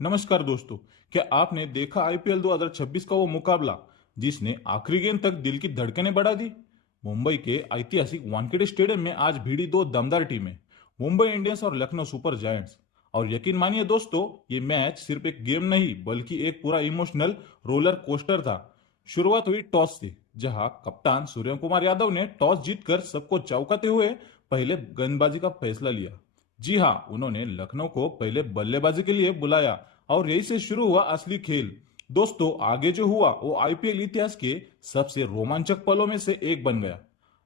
नमस्कार दोस्तों। क्या आपने देखा आईपीएल 2026 का वो मुकाबला जिसने आखिरी गेंद तक दिल की धड़कनें बढ़ा दी। मुंबई के ऐतिहासिक वानखेड़े स्टेडियम में आज भिड़ी दो दमदार टीमें, मुंबई इंडियंस और लखनऊ सुपर जायंट्स। और यकीन मानिए दोस्तों, ये मैच सिर्फ एक गेम नहीं बल्कि एक पूरा इमोशनल रोलर कोस्टर था। शुरुआत हुई टॉस से, जहां कप्तान सूर्य कुमार यादव ने टॉस जीतकर सबको चौंकाते हुए पहले गेंदबाजी का फैसला लिया। जी हाँ, उन्होंने लखनऊ को पहले बल्लेबाजी के लिए बुलाया और यही से शुरू हुआ असली खेल। दोस्तों, आगे जो हुआ वो आईपीएल इतिहास के सबसे रोमांचक पलों में से एक बन गया।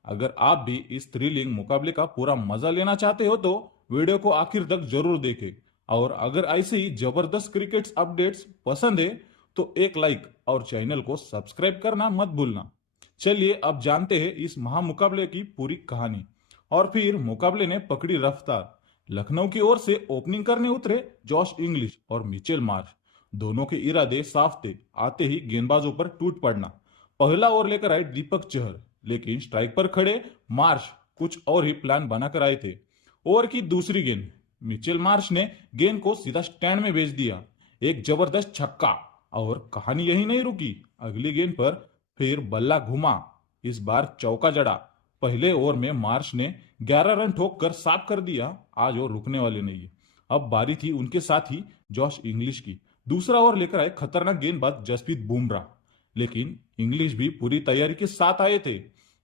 अगर आप भी इस थ्रिलिंग मुकाबले का पूरा मजा लेना चाहते हो तो वीडियो को आखिर तक जरूर देखें। और अगर ऐसे ही जबरदस्त क्रिकेट अपडेट्स पसंद है तो एक लाइक और चैनल को सब्सक्राइब करना मत भूलना। चलिए अब जानते हैं इस महामुकाबले की पूरी कहानी। और फिर मुकाबले ने पकड़ी रफ्तार। लखनऊ की ओर से ओपनिंग करने उतरे जॉश इंग्लिश और मिचेल मार्श। दोनों के इरादे साफ थे, आते ही गेंदबाजों पर टूट पड़ना। पहला ओवर लेकर आए दीपक चहर, लेकिन स्ट्राइक पर खड़े मार्श कुछ और ही प्लान बनाकर आए थे। ओवर की दूसरी गेंद, मिचेल मार्श ने गेंद को सीधा स्टैंड में भेज दिया। एक जबरदस्त छक्का। और कहानी यही नहीं रुकी, अगली गेंद पर फिर बल्ला घुमा। इस बार चौका जड़ा। पहले ओवर में मार्श ने 11 रन ठोक कर साफ कर दिया, आज वो रुकने वाले नहीं है। अब बारी थी उनके साथ ही जॉश इंग्लिश की। दूसरा ओवर लेकर आए खतरनाक गेंदबाज जसप्रीत बुमराह, लेकिन इंग्लिश भी पूरी तैयारी के साथ आए थे।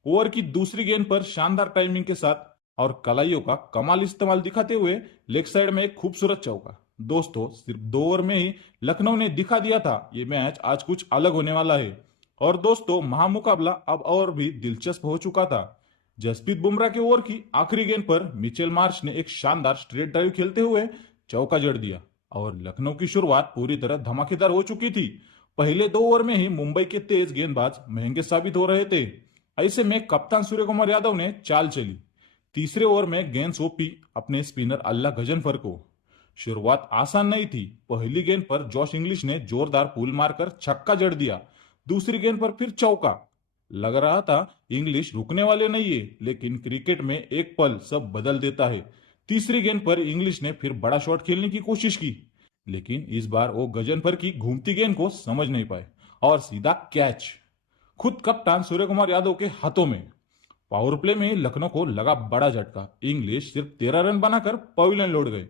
ओवर की दूसरी गेंद पर शानदार टाइमिंग के साथ और कलाइयों का कमाल इस्तेमाल दिखाते हुए लेग साइड में एक खूबसूरत चौका। दोस्तों, सिर्फ 2 ओवर में ही लखनऊ ने दिखा दिया था ये मैच आज कुछ अलग होने वाला है। और दोस्तों, महामुकाबला अब और भी दिलचस्प हो चुका था। जसप्रीत बुमराह के ओवर की आखिरी गेंद पर मिचेल मार्श ने एक शानदार स्ट्रेट ड्राइव खेलते हुए चौका जड़ दिया और लखनऊ की शुरुआत पूरी तरह धमाकेदार हो चुकी थी। पहले 2 ओवर में ही मुंबई के तेज गेंदबाज महंगे साबित हो रहे थे। ऐसे में कप्तान सूर्य कुमार यादव ने चाल चली। तीसरे ओवर में गेंद सौंपी अपने स्पिनर अल्लाह गजनफर को। शुरुआत आसान नहीं थी। पहली गेंद पर जॉश इंग्लिश ने जोरदार पुल मारकर छक्का जड़ दिया। दूसरी गेंद पर फिर चौका। लग रहा था इंग्लिश रुकने वाले नहीं है, लेकिन क्रिकेट में एक पल सब बदल देता है। तीसरी गेंद पर इंग्लिश ने फिर बड़ा शॉट खेलने की कोशिश की, लेकिन इस बार वो गजनफर की घूमती गेंद को समझ नहीं पाए और सीधा कैच खुद कप्तान सूर्य कुमार यादव के हाथों में। पावर प्ले में लखनऊ को लगा बड़ा झटका। इंग्लिश सिर्फ 13 रन बनाकर पवेलियन लौट गए।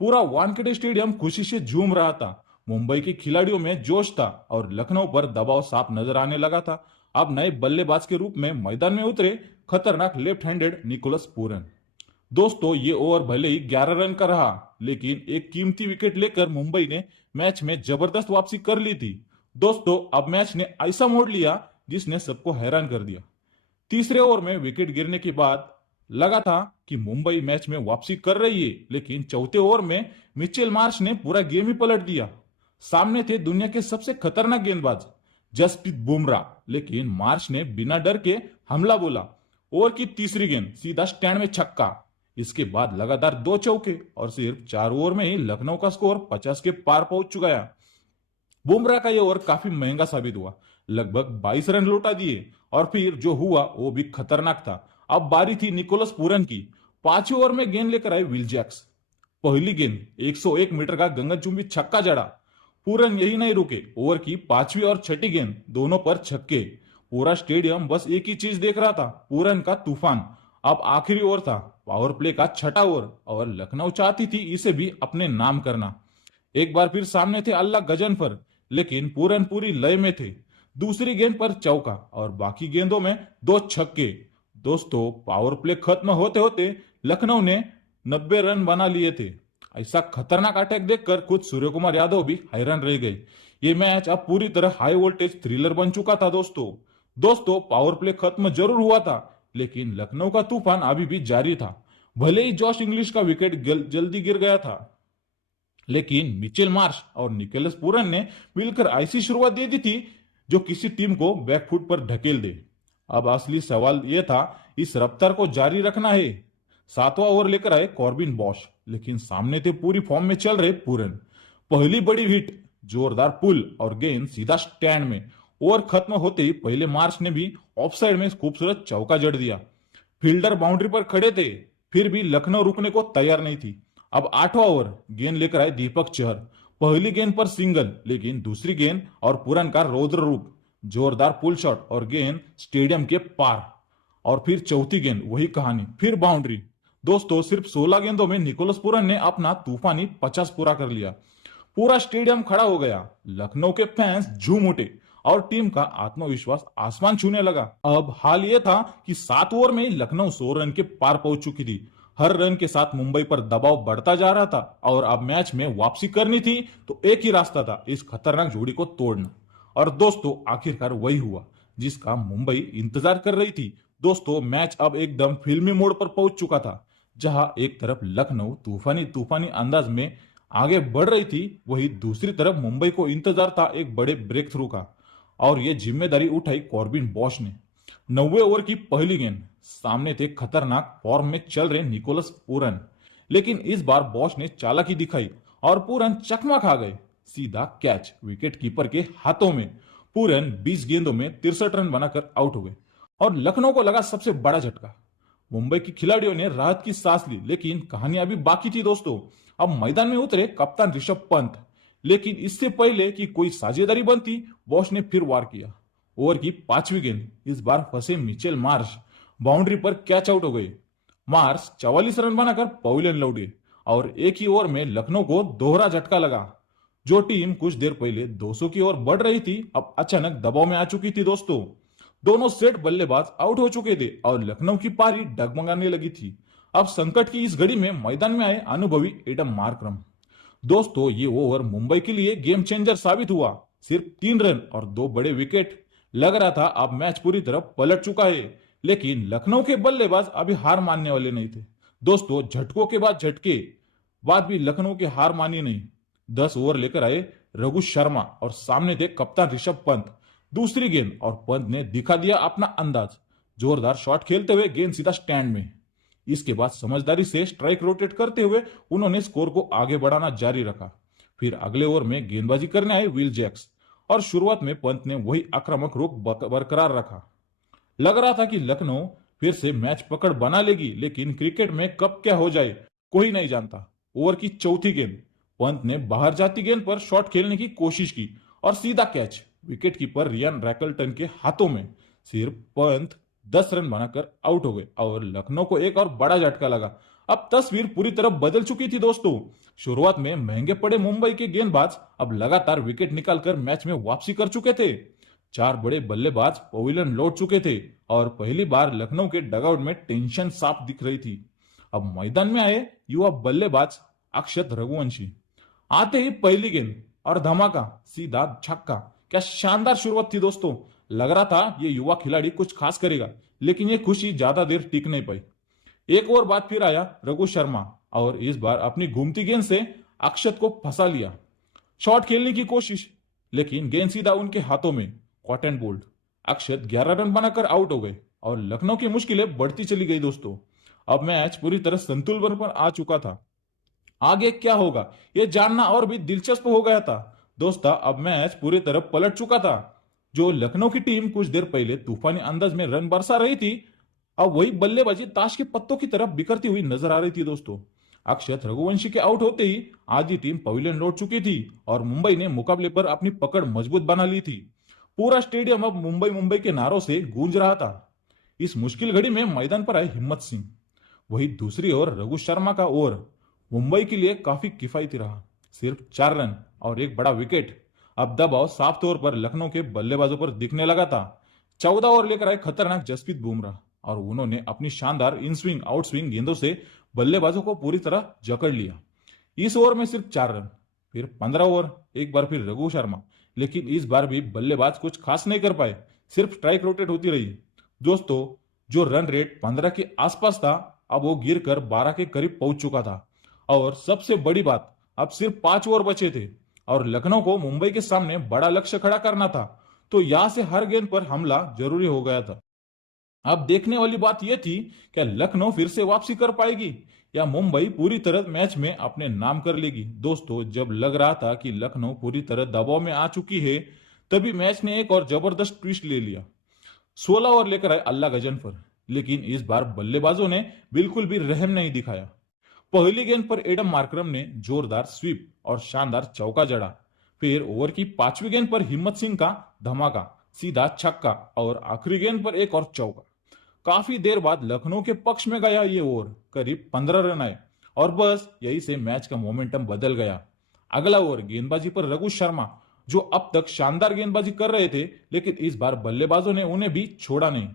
पूरा वानखेड़े स्टेडियम खुशी से झूम रहा था। मुंबई के खिलाड़ियों में जोश था और लखनऊ पर दबाव साफ नजर आने लगा था। अब नए बल्लेबाज के रूप में मैदान में उतरे खतरनाक लेफ्ट हैंडेड निकोलस पूरन। दोस्तों, ये ओवर भले ही 11 रन का रहा, लेकिन एक कीमती विकेट लेकर मुंबई ने मैच में जबरदस्त वापसी कर ली थी। दोस्तों, अब मैच ने ऐसा मोड़ लिया जिसने सबको हैरान कर दिया। तीसरे ओवर में विकेट गिरने के बाद लगा था कि मुंबई मैच में वापसी कर रही है, लेकिन चौथे ओवर में मिचेल मार्श ने पूरा गेम ही पलट दिया। सामने थे दुनिया के सबसे खतरनाक गेंदबाज जसप्रीत बुमराह, लेकिन मार्श ने बिना डर के हमला बोला। ओवर की तीसरी गेंद सीधा स्टैंड में छक्का। इसके बाद लगातार 2 चौके और सिर्फ 4 ओवर में ही लखनऊ का स्कोर 50 के पार पहुंच चुका है। बुमराह का यह ओवर काफी महंगा साबित हुआ। लगभग 22 रन लौटा दिए और फिर जो हुआ वो भी खतरनाक था। अब बारी थी निकोलस पूरन की। 5वें ओवर में गेंद लेकर आए विल जैक्स। पहली गेंद 101 मीटर का गगनचुंबी छक्का जड़ा। पूरन यही नहीं रुके। ओवर की 5वीं और 6ठी गेंद दोनों पर छक्के। पूरा स्टेडियम बस एक ही चीज देख रहा था, पूरन का तूफान। अब आखिरी ओवर था, पावर प्ले का 6ठा ओवर, और लखनऊ चाहती थी इसे भी अपने नाम करना। एक बार फिर सामने थे अल्लाह गजनफर, लेकिन पूरन पूरी लय में थे। दूसरी गेंद पर चौका और बाकी गेंदों में 2 छक्के। दोस्तों, पावर प्ले खत्म होते होते लखनऊ ने 90 रन बना लिए थे। ऐसा खतरनाक अटैक देखकर खुद सूर्य कुमार यादव भी हैरान रह गए। ये मैच अब पूरी तरह हाई वोल्टेज थ्रिलर बन चुका था। दोस्तों, पावर प्ले खत्म जरूर हुआ था, लेकिन लखनऊ का तूफान अभी भी जारी था। भले ही जॉश इंग्लिश का विकेट जल्दी गिर गया था, लेकिन मिचेल मार्श और निकोलस पूरन ने मिलकर ऐसी शुरुआत दे दी थी जो किसी टीम को बैकफुट पर ढकेल दे। अब असली सवाल यह था, इस रफ्तार को जारी रखना है। 7वां ओवर लेकर आए कॉर्बिन बॉश, लेकिन सामने थे पूरी फॉर्म में चल रहे पूरन। पहली बड़ी हिट, जोरदार पुल और गेंद सीधा स्टैंड में। ओवर खत्म होते ही पहले मार्श ने भी ऑफसाइड में खूबसूरत चौका जड़ दिया। फील्डर बाउंड्री पर खड़े थे, फिर भी लखनऊ रुकने को तैयार नहीं थी। अब 8वां ओवर, गेंद लेकर आए दीपक चहर। पहली गेंद पर सिंगल, लेकिन दूसरी गेंद और पूरन का रौद्र रूप, जोरदार पुल शॉट और गेंद स्टेडियम के पार। और फिर चौथी गेंद वही कहानी, फिर बाउंड्री। दोस्तों सिर्फ 16 गेंदों में निकोलस पूरन ने अपना तूफानी 50 पूरा कर लिया। पूरा स्टेडियम खड़ा हो गया, लखनऊ के फैंस झूम उठे और टीम का आत्मविश्वास आसमान छूने लगा। अब हाल यह था कि 7 ओवर में ही लखनऊ 100 रन के पार पहुंच चुकी थी। हर रन के साथ मुंबई पर दबाव बढ़ता जा रहा था और अब मैच में वापसी करनी थी तो एक ही रास्ता था, इस खतरनाक जोड़ी को तोड़ना। और दोस्तों आखिरकार वही हुआ जिसका मुंबई इंतजार कर रही थी। दोस्तों मैच अब एकदम फिल्मी मोड़ पर पहुंच चुका था, जहां एक तरफ लखनऊ तूफानी तूफानी अंदाज में आगे बढ़ रही थी, वही दूसरी तरफ मुंबई को इंतजार था एक बड़े ब्रेक थ्रू का। और यह जिम्मेदारी उठाई कॉर्बिन बॉश ने। 90 ओवर की पहली गेंद, सामने थे खतरनाक फॉर्म में चल रहे निकोलस पूरन, लेकिन इस बार बॉश ने चालाकी दिखाई और पूरन चकमा खा गए। सीधा कैच विकेट कीपर के हाथों में। पूरन 20 गेंदों में 63 रन बनाकर आउट हो गए और लखनऊ को लगा सबसे बड़ा झटका। मुंबई के खिलाड़ियों ने राहत की सांस ली, लेकिन कहानी अभी बाकी थी दोस्तों। अब मैदान में उतरे कप्तान ऋषभ पंत, लेकिन इससे पहले कि कोई साझेदारी बनती, बॉश ने फिर वार किया। ओवर की 5वीं गेंद, इस बार फंसे मिचेल मार्श बाउंड्री पर कैच आउट हो गए। मार्श 44 रन बनाकर पवेलियन लौट गए और एक ही ओवर में लखनऊ को दोहरा झटका लगा। जो टीम कुछ देर पहले 200 की ओर बढ़ रही थी, अब अचानक दबाव में आ चुकी थी दोस्तों। दोनों सेट बल्लेबाज आउट हो चुके थे और लखनऊ की पारी डगमगाने लगी थी। अब संकट की इस घड़ी में मैदान में आए अनुभवी एडम मार्करम। दोस्तों ये ओवर मुंबई के लिए गेम चेंजर साबित हुआ। सिर्फ 3 रन और 2 बड़े विकेट। लग रहा था अब मैच पूरी तरह पलट चुका है, लेकिन लखनऊ के बल्लेबाज अभी हार मानने वाले नहीं थे। दोस्तों झटकों के बाद झटके बाद भी लखनऊ की हार मानी नहीं। 10 ओवर लेकर आए रघु शर्मा और सामने थे कप्तान ऋषभ पंत। दूसरी गेंद और पंत ने दिखा दिया अपना अंदाज। जोरदार शॉट खेलते हुए गेंद सीधा स्टैंड में। इसके बाद समझदारी से स्ट्राइक रोटेट करते हुए उन्होंने स्कोर को आगे बढ़ाना जारी रखा। फिर अगले ओवर में गेंदबाजी करने आए विल जैक्स और शुरुआत में पंत ने वही आक्रामक रुख बरकरार रखा। लग रहा था कि लखनऊ फिर से मैच पकड़ बना लेगी, लेकिन क्रिकेट में कब क्या हो जाए कोई नहीं जानता। ओवर की चौथी गेंद, पंत ने बाहर जाती गेंद पर शॉट खेलने की कोशिश की और सीधा कैच विकेट कीपर रियान रैकल्टन के हाथों में। सिर्फ पंत 10 रन बनाकर आउट हो गए और लखनऊ को एक और बड़ा झटका लगा। अब तस्वीर पूरी तरह बदल चुकी थी दोस्तों। शुरुआत में महंगे पड़े मुंबई के गेंदबाज अब लगातार विकेट निकालकर मैच में वापसी कर चुके थे। 4 बड़े बल्लेबाज पवेलियन लौट चुके थे और पहली बार लखनऊ के डगआउट में टेंशन साफ दिख रही थी। अब मैदान में आए युवा बल्लेबाज अक्षत रघुवंशी। आते ही पहली गेंद और धमाका, सीधा छक्का। क्या शानदार शुरुआत थी दोस्तों। लग रहा था ये युवा खिलाड़ी कुछ खास करेगा, लेकिन ये खुशी ज्यादा देर टिक नहीं पाई। एक ओवर बाद फिर आया रघु शर्मा और इस बार अपनी घूमती गेंद से अक्षत को फंसा लिया। शॉट खेलने की कोशिश, लेकिन गेंद सीधा उनके हाथों में। Caught and bowled. अक्षत 11 रन बनाकर आउट हो गए और लखनऊ की मुश्किलें बढ़ती चली गई दोस्तों। अब मैच पूरी तरह संतुलन पर आ चुका था। आगे क्या होगा यह जानना और भी दिलचस्प हो गया था दोस्तों। अब मैच पूरी तरह पलट चुका था। जो लखनऊ की टीम कुछ देर पहले तूफानी अंदाज में रन बरसा रही थी, अब वही बल्लेबाजी ताश के पत्तों की तरफ बिखरती हुई नजर आ रही थी दोस्तों। अक्षत रघुवंशी के आउट होते ही आधी टीम पवेलियन लौट चुकी थी और मुंबई ने मुकाबले पर अपनी पकड़ मजबूत बना ली थी। पूरा स्टेडियम अब मुंबई मुंबई के नारों से गूंज रहा था। इस मुश्किल घड़ी में मैदान पर आए हिम्मत सिंह। वही दूसरी ओर रघु शर्मा का ओवर मुंबई के लिए काफी किफायती रहा। सिर्फ 4 रन और एक बड़ा विकेट। अब दबाव साफ तौर पर लखनऊ के बल्लेबाजों पर दिखने लगा था। 14 ओवर लेकर आए खतरनाक जसप्रीत बुमराह और उन्होंने अपनी शानदार इन स्विंग आउट स्विंग गेंदों से बल्लेबाजों को पूरी तरह जकड़ लिया। इस ओवर में सिर्फ 4 रन। फिर 15 ओवर, एक बार फिर रघु शर्मा, लेकिन इस बार भी बल्लेबाज कुछ खास नहीं कर पाए। सिर्फ स्ट्राइक रोटेट होती रही दोस्तों। जो रन रेट 15 के आसपास था, अब वो गिरकर 12 के करीब पहुंच चुका था। और सबसे बड़ी बात, अब सिर्फ 5 ओवर बचे थे और लखनऊ को मुंबई के सामने बड़ा लक्ष्य खड़ा करना था। तो यहां से हर गेंद पर हमला जरूरी हो गया था। अब देखने वाली बात यह थी, क्या लखनऊ फिर से वापसी कर पाएगी या मुंबई पूरी तरह मैच में अपने नाम कर लेगी। दोस्तों जब लग रहा था कि लखनऊ पूरी तरह दबाव में आ चुकी है, तभी मैच ने एक और जबरदस्त ट्विस्ट ले लिया। 16 ओवर लेकर आए अल्लाह गजनफर, लेकिन इस बार बल्लेबाजों ने बिल्कुल भी रहम नहीं दिखाया। पहली गेंद पर एडम मार्करम ने जोरदार स्वीप और शानदार चौका जड़ा। फिर ओवर की पांचवी गेंद पर हिम्मत सिंह का धमाका, सीधा छक्का और आखिरी गेंद पर एक और चौका। काफी देर बाद लखनऊ के पक्ष में गया ये ओवर, करीब 15 रन आए और बस यही से मैच का मोमेंटम बदल गया। अगला ओवर गेंदबाजी पर रघु शर्मा, जो अब तक शानदार गेंदबाजी कर रहे थे, लेकिन इस बार बल्लेबाजों ने उन्हें भी छोड़ा नहीं।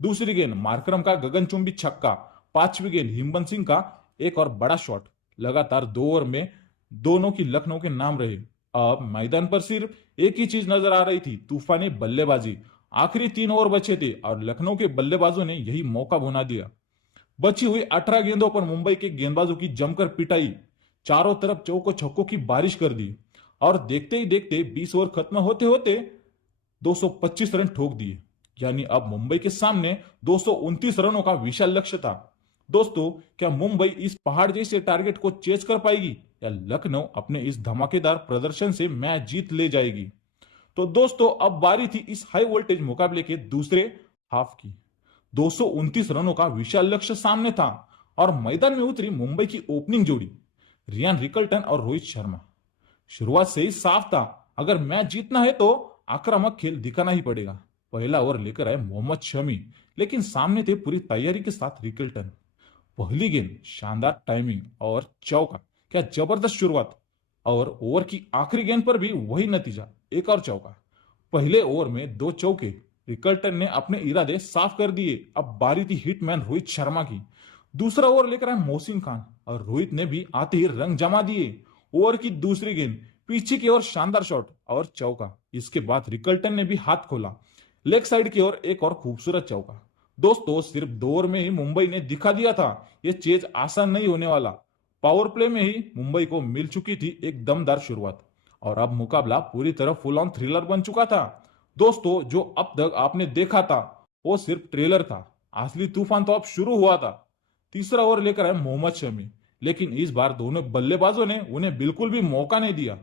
दूसरी गेंद मार्करम का गगनचुंबी छक्का, पांचवी गेंद हिम्मत सिंह का एक और बड़ा शॉट। लगातार 2 ओवर में दोनों की लखनऊ के नाम रहे। अब मैदान पर सिर्फ एक ही चीज नजर आ रही थी, तूफानी बल्लेबाजी। आखिरी 3 ओवर बचे थे और लखनऊ के बल्लेबाजों ने यही मौका भुना दिया। बची हुई 18 गेंदों पर मुंबई के गेंदबाजों की जमकर पिटाई, चारों तरफ चौको छक्कों की बारिश कर दी और देखते ही देखते 20 ओवर खत्म होते होते 225 रन ठोक दिए। यानी अब मुंबई के सामने 229 रनों का विशाल लक्ष्य था। दोस्तों, क्या मुंबई इस पहाड़ जैसे टारगेट को चेज कर पाएगी या लखनऊ अपने इस धमाकेदार प्रदर्शन से मैच जीत ले जाएगी? तो दोस्तों, अब बारी थी इस हाई वोल्टेज मुकाबले के दूसरे हाफ की। 229 रनों का विशाल लक्ष्य सामने था और मैदान में उतरी मुंबई की ओपनिंग जोड़ी रियान रिकल्टन और रोहित शर्मा। शुरुआत से ही साफ था, अगर मैच जीतना है तो आक्रामक खेल दिखाना ही पड़ेगा। पहला ओवर लेकर आए मोहम्मद शमी, लेकिन सामने थे पूरी तैयारी के साथ रिकल्टन। पहली गेंद शानदार टाइमिंग और चौका, क्या जबरदस्त शुरुआत। और ओवर की आखिरी गेंद पर भी वही नतीजा, एक और चौका। पहले ओवर में 2 चौके, रिकल्टन ने अपने इरादे साफ कर दिए। अब बारी थी हिटमैन रोहित शर्मा की। दूसरा ओवर लेकर आए मोहसिन खान और रोहित ने भी आते ही रंग जमा दिए। ओवर की दूसरी गेंद पीछे की ओर शानदार शॉट और चौका। इसके बाद रिकल्टन ने भी हाथ खोला, लेग साइड की ओर एक और खूबसूरत चौका। दोस्तों, सिर्फ 2 ओवर में ही मुंबई ने दिखा दिया था यह चेज आसान नहीं होने वाला। पावर प्ले में ही मुंबई को मिल चुकी थी एक दमदार शुरुआत और अब मुकाबला पूरी तरह फुल ऑन थ्रिलर बन चुका था। दोस्तों, जो अब तक आपने देखा था वो सिर्फ ट्रेलर था, असली तूफान तो अब शुरू हुआ था। तीसरा ओवर लेकर आए मोहम्मद शमी, लेकिन इस बार दोनों बल्लेबाजों ने उन्हें बिल्कुल भी मौका नहीं दिया।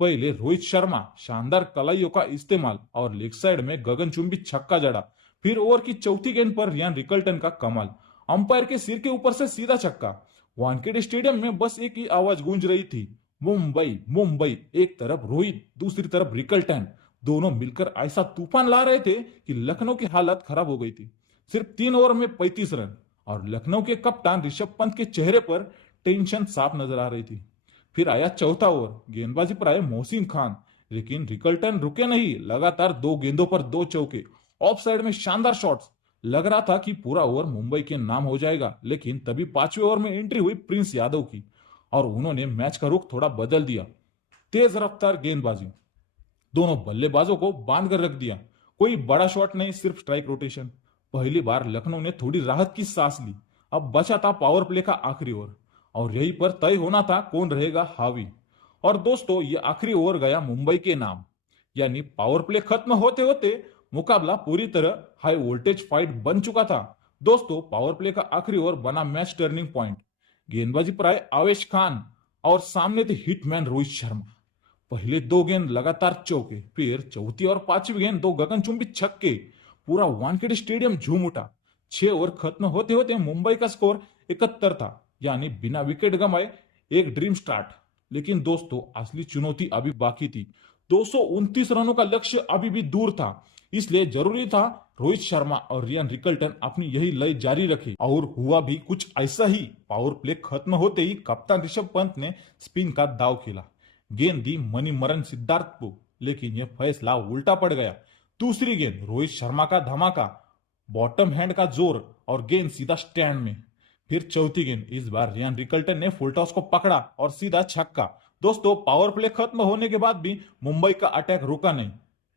पहले रोहित शर्मा शानदार कलाइयों का इस्तेमाल और लेग साइड में गगनचुंबी छक्का जड़ा। फिर ओवर की चौथी गेंद पर रियान रिकल्टन का कमाल, अंपायर के सिर के ऊपर से सीधा छक्का। वानखेड़े स्टेडियम में बस एक ही आवाज गूंज रही थी, मुंबई मुंबई। एक तरफ रोहित, दूसरी तरफ रिकल्टन, दोनों मिलकर ऐसा तूफान ला रहे थे कि लखनऊ की हालत खराब हो गई थी। सिर्फ 3 ओवर में 35 रन और लखनऊ के कप्तान ऋषभ पंत के चेहरे पर टेंशन साफ नजर आ रही थी। फिर आया चौथा ओवर, गेंदबाजी पर आए मोहसिन खान, लेकिन रिकल्टन रुके नहीं। लगातार 2 गेंदों पर 2 चौके, ऑफ साइड में शानदार शॉट्स। लग रहा था कि पूरा ओवर मुंबई के नाम हो जाएगा, लेकिन तभी 5वें ओवर में एंट्री हुई प्रिंस यादव की और उन्होंने मैच का रुख थोड़ा बदल दिया। तेज रफ्तार गेंदबाजी, दोनों बल्लेबाजों को बांध कर रख दिया। कोई बड़ा शॉट नहीं, सिर्फ स्ट्राइक रोटेशन। पहली बार लखनऊ ने थोड़ी राहत की सांस ली। अब बचा था पावर प्ले का आखिरी ओवर और यहीं पर तय होना था कौन रहेगा हावी। और दोस्तों, ये आखिरी ओवर गया मुंबई के नाम। यानी पावर प्ले खत्म होते होते मुकाबला पूरी तरह हाई वोल्टेज फाइट बन चुका था। दोस्तों, पावर प्ले का आखिरी ओवर बना मैच टर्निंग पॉइंट। गेंदबाजी पर आए आवेश खान और सामने थे हिटमैन रोहित शर्मा। पहले 2 गेंद लगातार चौके, फिर चौथी और पांचवी गेंद 2 गगनचुंबी छक्के। पूरा वानखेड़े स्टेडियम झूम उठा। 6 ओवर खत्म होते होते मुंबई का स्कोर 71 था, यानी बिना विकेट गंवाए एक ड्रीम स्टार्ट। लेकिन दोस्तों, असली चुनौती अभी बाकी थी। 229 रनों का लक्ष्य अभी भी दूर था, इसलिए जरूरी था रोहित शर्मा और रियान रिकल्टन अपनी यही लय जारी रखे। और हुआ भी कुछ ऐसा ही। पावर प्ले खत्म होते ही कप्तान ऋषभ पंत ने स्पिन का दाव खेला। गेंद दी मणिमरन सिद्धार्थ को, लेकिन यह फैसला उल्टा पड़ गया। दूसरी गेंद रोहित शर्मा का धमाका, बॉटम हैंड का जोर और गेंद सीधा स्टैंड में। फिर चौथी गेंद, इस बार रियान रिकल्टन ने फुल टॉस को पकड़ा और सीधा छक्का। दोस्तों, पावर प्ले खत्म होने के बाद भी मुंबई का अटैक रुका नहीं।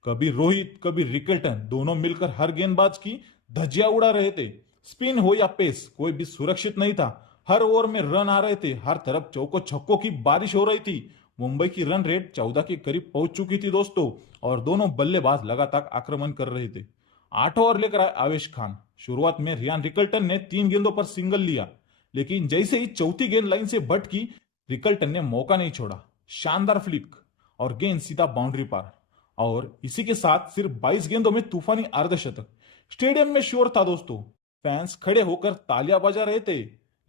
कभी रोहित, कभी रिकल्टन, दोनों मिलकर हर गेंदबाज की धज्जियां उड़ा रहे थे। स्पिन हो या पेस, कोई भी सुरक्षित नहीं था। हर ओवर में रन आ रहे थे, हर तरफ चौको छक्कों की बारिश हो रही थी। मुंबई की रन रेट 14 के करीब पहुंच चुकी थी दोस्तों, और दोनों बल्लेबाज लगातार आक्रमण कर रहे थे। 8 ओवर लेकर आए आवेश खान। शुरुआत में रियान रिकल्टन ने 3 गेंदों पर सिंगल लिया, लेकिन जैसे ही चौथी गेंद लाइन से भटकी, रिकल्टन ने मौका नहीं छोड़ा। शानदार फ्लिक और गेंद सीधा बाउंड्री पार। और इसी के साथ सिर्फ 22 गेंदों में तूफानी अर्धशतक। स्टेडियम में शोर था दोस्तों, फैंस खड़े होकर तालियां बजा रहे थे।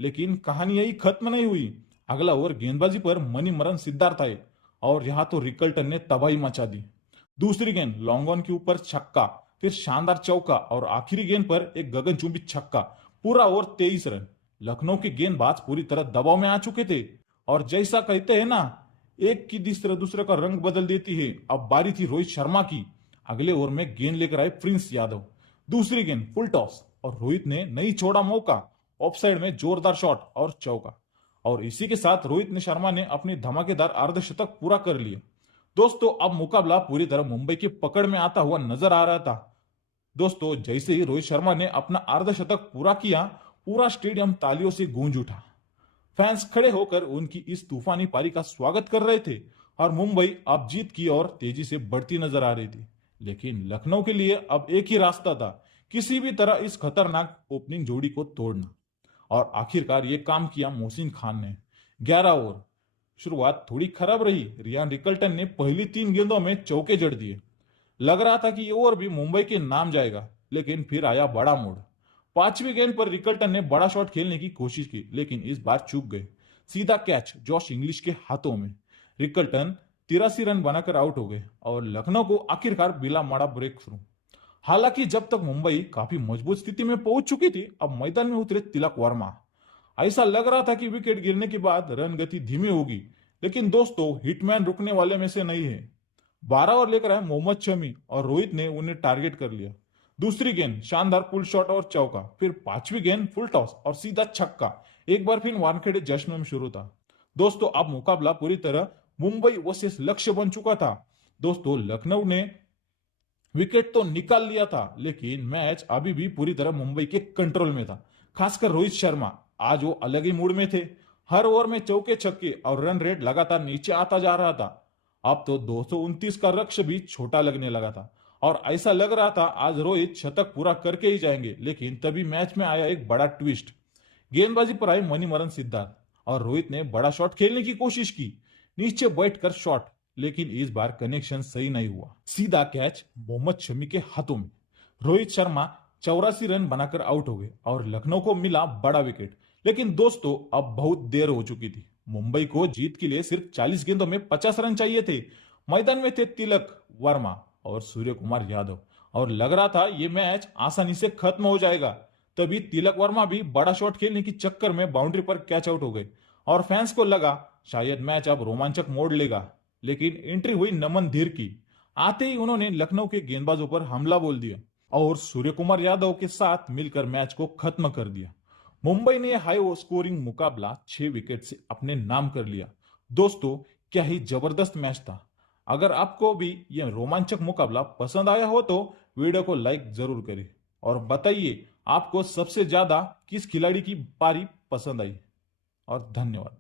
लेकिन कहानी यही खत्म नहीं हुई। अगला ओवर गेंदबाजी पर मनी मरण सिद्धार्थ आए और यहाँ तो रिकल्टन ने तबाही मचा दी। दूसरी गेंद लॉन्ग ऑन के ऊपर छक्का, फिर शानदार चौका और आखिरी गेंद पर एक गगनचुंबी छक्का। पूरा ओवर 23 रन। लखनऊ के गेंदबाज पूरी तरह दबाव में आ चुके थे और जैसा कहते हैं ना, एक की दूसरे दूसरे का रंग बदल देती है। अब बारी थी रोहित शर्मा की। अगले ओवर में गेंद लेकर आए प्रिंस यादव। दूसरी गेंद फुल टॉस और रोहित ने नहीं छोड़ा मौका। ऑफसाइड में जोरदार शॉट और चौका। और इसी के साथ रोहित शर्मा ने अपनी धमाकेदार अर्धशतक पूरा कर लिया। दोस्तों अब मुकाबला पूरी तरह मुंबई की पकड़ में आता हुआ नजर आ रहा था। दोस्तों जैसे ही रोहित शर्मा ने अपना अर्धशतक पूरा किया, पूरा स्टेडियम तालियों से गूंज उठा। फैंस खड़े होकर उनकी इस तूफानी पारी का स्वागत कर रहे थे और मुंबई अब जीत की ओर तेजी से बढ़ती नजर आ रही थी। लेकिन लखनऊ के लिए अब एक ही रास्ता था, किसी भी तरह इस खतरनाक ओपनिंग जोड़ी को तोड़ना। और आखिरकार ये काम किया मोहसिन खान ने। 11 ओवर। शुरुआत थोड़ी खराब रही। रियान रिकल्टन ने पहली 3 गेंदों में चौके जड़ दिए। लग रहा था कि ये ओवर भी मुंबई के नाम जाएगा, लेकिन फिर आया बड़ा मोड़। 5वीं गेंद पर रिकल्टन ने बड़ा शॉट खेलने की कोशिश की, लेकिन इस बार चूक गए। सीधा कैच जॉश इंग्लिश के हाथों में। रिकल्टन 83 रन बनाकर आउट हो गए और लखनऊ को आखिरकार मिला बड़ा ब्रेक थ्रू। हालांकि जब तक मुंबई काफी मजबूत स्थिति में पहुंच चुकी थी, अब मैदान में उतरे तिलक वर्मा। ऐसा लग रहा था कि विकेट गिरने के बाद रन गति धीमी होगी, लेकिन दोस्तों हिटमैन रुकने वाले में से नहीं है। 12 ओवर लेकर आए मोहम्मद शमी और रोहित ने उन्हें टारगेट कर लिया। दूसरी गेंद शानदार पुल शॉट और चौका, फिर 5वीं गेंद फुल टॉस और सीधा छक्का। एक बार फिर वानखेड़े जश्न में शुरू था। दोस्तों अब मुकाबला पूरी तरह मुंबई वर्सेस लक्ष्य बन चुका था। दोस्तों लखनऊ ने विकेट तो निकाल लिया था, लेकिन मैच अभी भी पूरी तरह मुंबई के कंट्रोल में था। खासकर रोहित शर्मा आज वो अलग ही मूड में थे। हर ओवर में चौके छक्के और रन रेट लगातार नीचे आता जा रहा था। अब तो 229 का लक्ष्य भी छोटा लगने लगा था और ऐसा लग रहा था आज रोहित शतक पूरा करके ही जाएंगे। लेकिन तभी मैच में आया एक बड़ा ट्विस्ट। गेंदबाजी पर आए मणिमरन सिद्धार्थ और रोहित ने बड़ा शॉट खेलने की कोशिश की, नीचे बैठकर शॉट, लेकिन इस बार कनेक्शन सही नहीं हुआ। सीधा कैच मोहम्मद शमी के हाथों में। रोहित शर्मा 84 रन बनाकर आउट हो गए और लखनऊ को मिला बड़ा विकेट। लेकिन दोस्तों अब बहुत देर हो चुकी थी। मुंबई को जीत के लिए सिर्फ 40 गेंदों में 50 रन चाहिए थे। मैदान में थे तिलक वर्मा और सूर्य कुमार यादव और लग रहा था ये मैच आसानी से खत्म हो जाएगा। तभी तिलक वर्मा भी बड़ा शॉट खेलने की चक्कर में बाउंड्री पर कैच आउट हो गए और फैंस को लगा शायद मैच अब रोमांचक मोड़ लेगा। लेकिन एंट्री हुई नमन धीर की। आते ही उन्होंने लखनऊ के गेंदबाजों पर हमला बोल दिया और सूर्य कुमार यादव के साथ मिलकर मैच को खत्म कर दिया। मुंबई ने हाई स्कोरिंग मुकाबला 6 विकेट से अपने नाम कर लिया। दोस्तों क्या ही जबरदस्त मैच था। अगर आपको भी यह रोमांचक मुकाबला पसंद आया हो तो वीडियो को लाइक जरूर करें और बताइए आपको सबसे ज्यादा किस खिलाड़ी की पारी पसंद आई। और धन्यवाद।